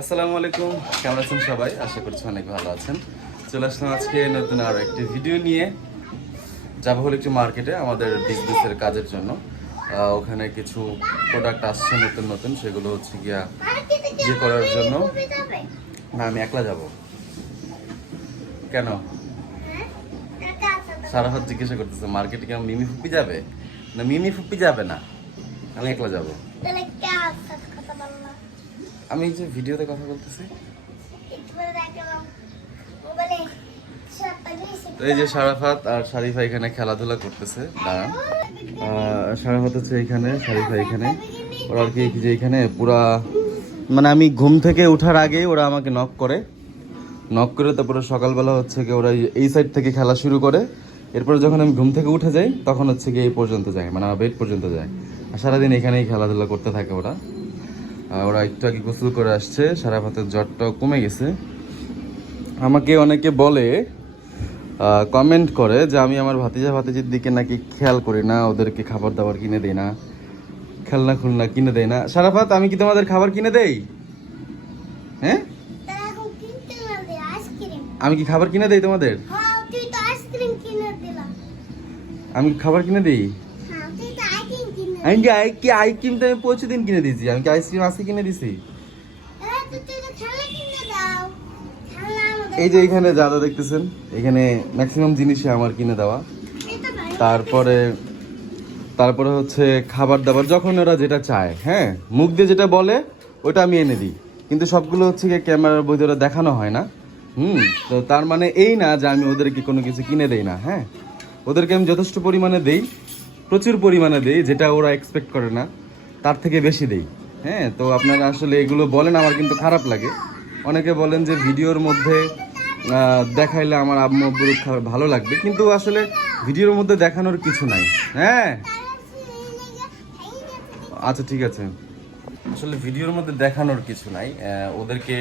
আসসালামু আলাইকুম। কেমন আছেন সবাই? আশা করছি অনেক ভালো আছেন। চলে আসলাম আজকে নতুন আরও একটি ভিডিও নিয়ে। যাব হলো একটু মার্কেটে আমাদের বিজনেসের কাজের জন্য। ওখানে কিছু প্রোডাক্ট আসছে নতুন নতুন, সেগুলো হচ্ছে গিয়া ইয়ে করার জন্য। না, আমি একলা যাব। কেন? সারা হাত জিজ্ঞাসা করতেছে মার্কেটে কেমন মিমি ফুপি যাবে? না, মিমি ফুপি যাবে না, আমি একলা যাব। আমি যে ভিডিওতে কথা বলতেছি। এই যে সারাফাত আর শারিফা এখানে খেলাধুলা করতেছে দাঁড়ান। আহ, সারাফাত হচ্ছে এখানে শারিফা এখানে। ওরা আর কি যে এখানে পুরা মানে আমি ঘুম থেকে ওঠার আগে ওরা আমাকে নক করে। নক করে তারপরে সকালবেলা হচ্ছে কি ওরা এই- সাইড থেকে খেলা শুরু করে। এরপরে যখন আমি ঘুম থেকে উঠে যাই তখন হচ্ছে কি এই পর্যন্ত যায় মানে আমার বেড পর্যন্ত যায়। আর সারাদিন এখানেই খেলাধুলা করতে থাকে ওরা। ওরা একটু আগে গোসল করে আসছে সারাফাতের জ্বরটাও কমে গেছে। আমাকে অনেকে বলে কমেন্ট করে যে আমি আমার ভাতিজা ভাতিজির দিকে নাকি খেয়াল করি না ওদেরকে খাবার দাবার কিনে দেই না খেলনা খুলনা কিনে দেয় না। সারাফাত আমি কি তোমাদের খাবার কিনে দেই? হ্যাঁ? আমি কি খাবার কিনে দেই তোমাদের? আমি কি খাবার কিনে দিই? আমি কি আই কি আইসক্রিম তো আমি পৌঁছে দিন কিনে দিয়েছি। আমি কি আইসক্রিম আজকে কিনে দিছি এই যে এখানে যা যা দেখতেছেন এখানে ম্যাক্সিমাম জিনিসই আমার কিনে দেওয়া। তারপরে তারপরে হচ্ছে খাবার দাবার যখন ওরা যেটা চায় হ্যাঁ? মুখ দিয়ে যেটা বলে ওটা আমি এনে দিই। কিন্তু সবগুলো হচ্ছে গিয়ে ক্যামেরার ভিতরে দেখানো হয় না। হুম তো তার মানে এই না যে আমি ওদেরকে কোনো কিছু কিনে দেই না হ্যাঁ? ওদেরকে আমি যথেষ্ট পরিমাণে দেই। প্রচুর পরিমাণে দেই, যেটা ওরা এক্সপেক্ট করে না। তার থেকে বেশি দেই। হ্যাঁ তো আপনারা আসলে এগুলো বলেন, আমার কিন্তু খারাপ লাগে। অনেকে বলেন যে ভিডিওর মধ্যে দেখাইলে আমার আম্মু আব্বুর ভালো লাগবে। কিন্তু আসলে ভিডিওর মধ্যে দেখানোর কিছু নাই। হ্যাঁ? আচ্ছা ঠিক আছে। আসলে ভিডিওর মধ্যে দেখানোর কিছু নাই। ওদেরকে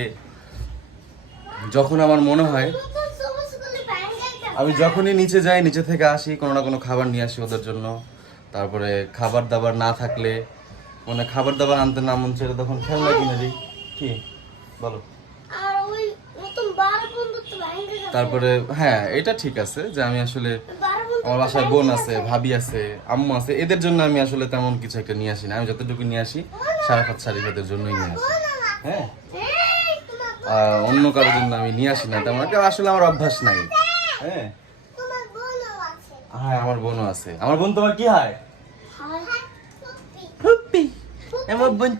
যখন আমার মনে হয়, আমি যখনই নিচে যাই, নিচে থেকে আসি, কোনো না কোনো খাবার নিয়ে আসি ওদের জন্য। তারপরে খাবার দাবার না থাকলে মানে খাবার দাবার আনতে না মন চাইলে তখন খেলনা কিনে দিই। কি? বলো। তারপরে হ্যাঁ এটা ঠিক আছে যে আমি আসলে আমার বাসায় বোন আছে ভাবি আছে আম্মু আছে এদের জন্য আমি আসলে তেমন কিছু একটা নিয়ে আসি না। আমি যতটুকু নিয়ে আসি সারাফাত সারিফাতের জন্যই নিয়ে আসি। হ্যাঁ। আর অন্য কারোর জন্য আমি নিয়ে আসি না তেমন একটা আসলে আমার অভ্যাস নাই। হ্যাঁ। হ্যাঁ আমার বোনও আছে। আমার বোন তোমার কি হয়? আমার বোন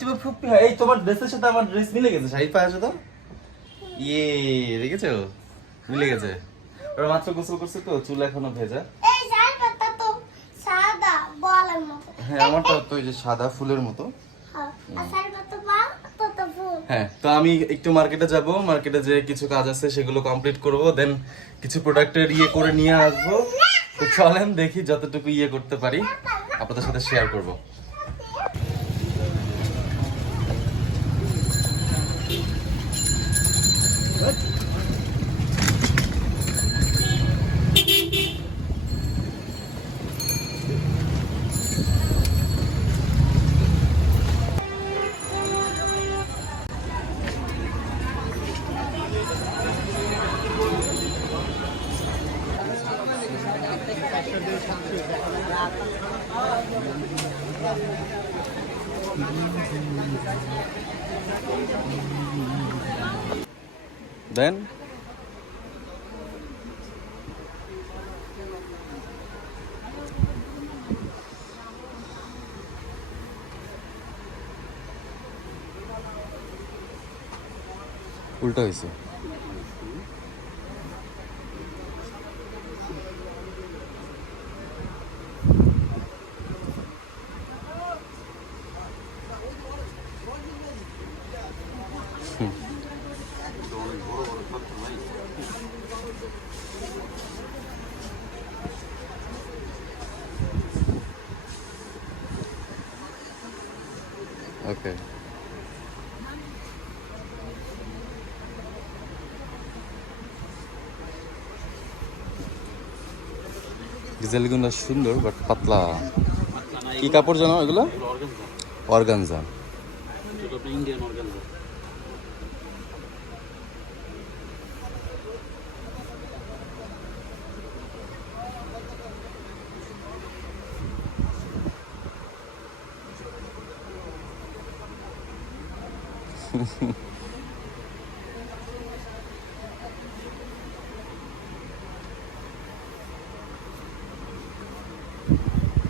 হয়। এই তোমার ড্রেসের সাথে আমার ড্রেস মিলে গেছে, শাড়ি তো? ইয়ে দেখেছ? মিলে গেছে। ওরা মাত্র গোসল করছে তো, চুল এখনও ভেজা। হ্যাঁ আমারটা তো যে সাদা ফুলের মতো। হ্যাঁ তো আমি একটু মার্কেটে যাব। মার্কেটে যে কিছু কাজ আছে, সেগুলো কমপ্লিট করব। দেন কিছু প্রোডাক্টের ইয়ে করে নিয়ে আসব। তো চলেন দেখি যতটুকু ইয়ে করতে পারি। আপনাদের সাথে শেয়ার করব। দেন উল্টো হয়েছে ওকে ডিজেলগুলো সুন্দর বাট পাতলা। কি কাপড় জানো এগুলো? অর্গানজা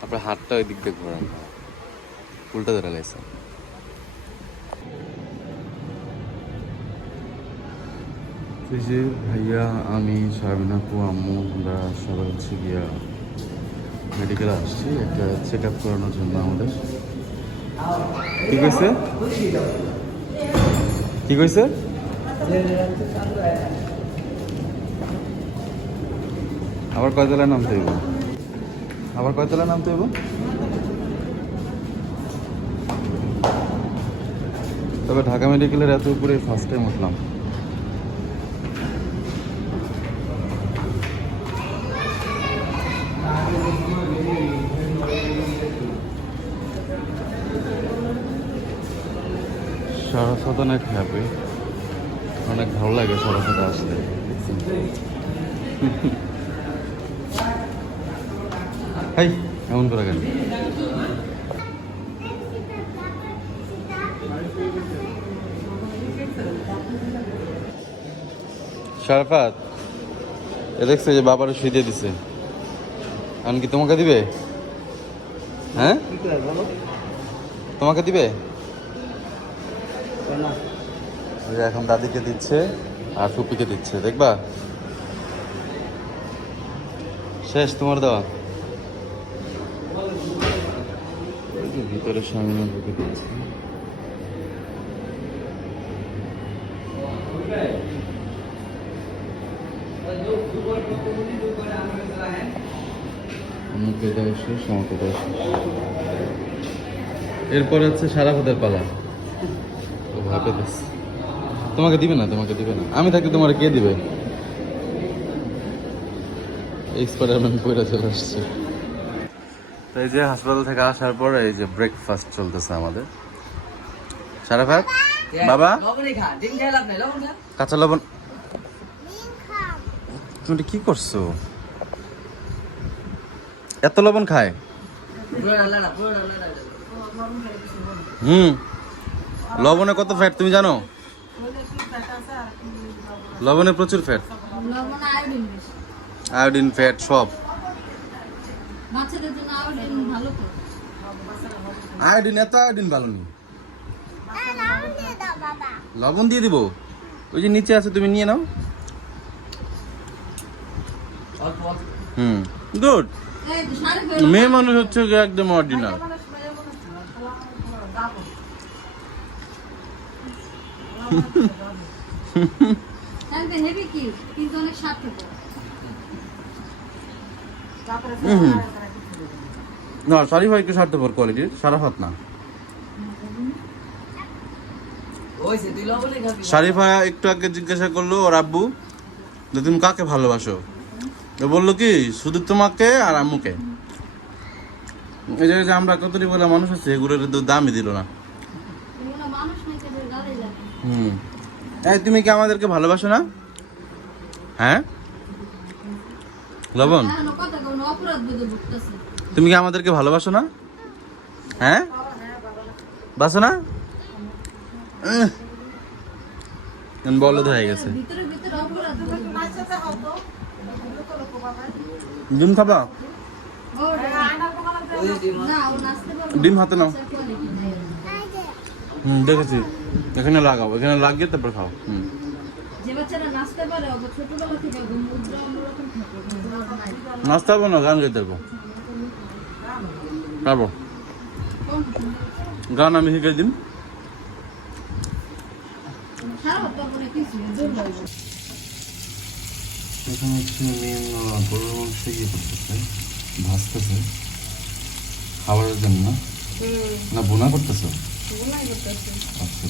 আপনার হাতটা ওই দিক দিয়ে ঘোরান উল্টা ধরে লাইছে। এই যে ভাইয়া আমি সাবিন আপু আম্মু আমরা সবাই হচ্ছে গিয়া মেডিকেলে আসছি একটা চেক আপ করানোর জন্য আমাদের। ঠিক কইছে কি কইছে? আবার কয়তলায় নামতে হইব আবার কয়তলায় নামতে হইব তবে? ঢাকা মেডিকেলের এত উপরে ফার্স্ট টাইম উঠলাম। সরস্বত অনেক হ্যাপি অনেক ভালো লাগে সরস্বত আসলে হাই, এমন করে কেন? শারফাত এ দেখছে যে বাবার শুয়ে দিয়ে দিছে। এখন কি তোমাকে দিবে? হ্যাঁ? তোমাকে দিবে? এখন দাদিকে দিচ্ছে আর ফুপিকে দিচ্ছে দেখবা? শেষ তোমার দেওয়া। ওই যে ভিতরে সামনে ফুপি দিচ্ছে। এরপর হচ্ছে সারা ভাতের পালা। তোমাকে দিবে না তোমাকে দিবে না। আমি থাকি তোমার কে দিবে? এক্সপায়ারমেন্ট করে চলে আসছে। তো এই যে হাসপাতাল থেকে আসার পর এই যে ব্রেকফাস্ট চলতেছে আমাদের। সারা ভাত বাবা? কাঁচা লবণ। তুমি কি করছ? এত লবণ খায়? হুম। লবণে কত ফ্যাট তুমি জানো? লবণে প্রচুর ফ্যাট আয়োডিন ফ্যাট সব। আয়োডিন ভালো তো আয়োডিন এত আয়োডিন ভালো নেই। বাবা। লবণ দিয়ে দিব? ওই যে নিচে আছে তুমি নিয়ে নাও। অল্প অল্প। হুম গুড মেয়ে মানুষ হচ্ছে গিয়ে একদম অরিজিনাল হেভি কি? কিন্তু অনেক স্বার্থপর হুম না। সরি ভাই একটু স্বার্থপর কোয়ালিটির সারা হাত না। শারিফা একটু আগে জিজ্ঞাসা করল ওর আব্বু যে তুমি কাকে ভালোবাসো? ও বলল কি শুধু তোমাকে আর আম্মুকে। এই যে আমরা কতটি বলে মানুষ আছে এগুলোর তো দামই দিল না এগুলো মানুষ নাকি এদের গাড়ি লাগে হুম। এই তুমি কি আমাদেরকে ভালোবাসো না? হ্যাঁ? লবণ? ভুগতেছে। তুমি কি আমাদেরকে ভালোবাসো না? হ্যাঁ? বাসো না? বলদ হয়ে গেছে। ডিম খাবা? ডিম। হাতে নাও। যে হুম দেখেছি। এখানে লাগাও এখানে লাগিয়ে তারপর খাও। হুম। নাচতে পারব না গান গাইতে পারব। পারব। গান আমি শিখে দিন এখানে হচ্ছে মেন গরুর মাংস ইয়ে করতেছে ভাজতেছে খাবারের জন্য। না বোনা করতেছে? আচ্ছা।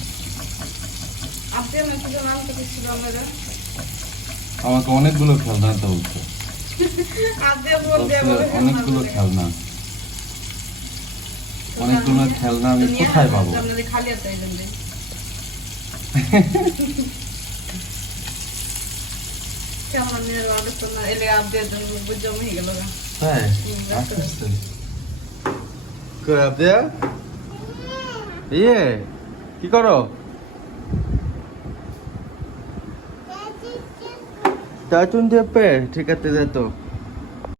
আমাকে অনেকগুলো খেলনা তো। বলছে অনেকগুলো খেলনা। অনেকগুলো খেলনা আমি কোথায় পাবো? আবদিয়া? ইয়ে কি করো? চাচুন চেপে ঠিক আছে তো।